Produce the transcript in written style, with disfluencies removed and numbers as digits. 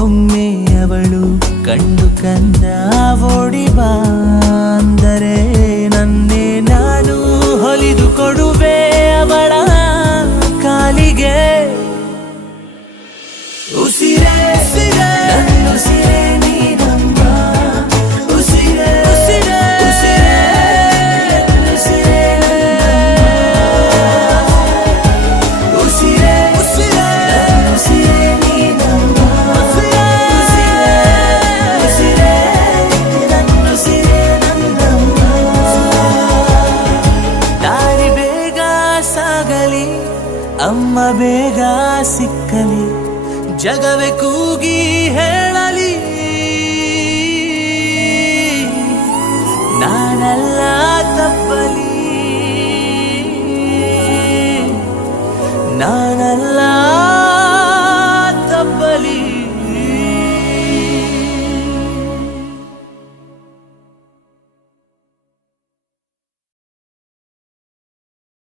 ಒಮ್ಮೆ ಅವಳು ಕಂಡು ಕಂದ ಓಡಿ ಬಂದರೆ ನನ್ನೇ ನಾನು ಹೊಲಿದು ಕೊಡುವೆ ಅವಳ ಕಾಲಿಗೆ. ಉಸಿರೇ ನನ್ನುಸಿರೇ ನೀನಮ್ಮ, ಉಸಿರೇ ಉಸಿರೇ ಉಸಿರೇ ನನ್ನುಸಿರೇ ನನ್ನಮ್ಮ, ಉಸಿರೇ ಉಸಿರೇ ನನ್ನುಸಿರೇ ನೀನಮ್ಮ, ಉಸಿರೇ ಉಸಿರೇ ನನ್ನುಸಿರೇ ನನ್ನಮ್ಮ. ದಾರಿ ಬೇಗ ಸಾಗಲಿ, ಅಮ್ಮ ಬೇಗ ಸಿಕ್ಕಲಿ, ಜಗವೇ ಕೂಗಿ ಹೇಳಲಿ ನಾನಲ್ಲ ತಪ್ಪಲಿ, ನಾನಲ್ಲ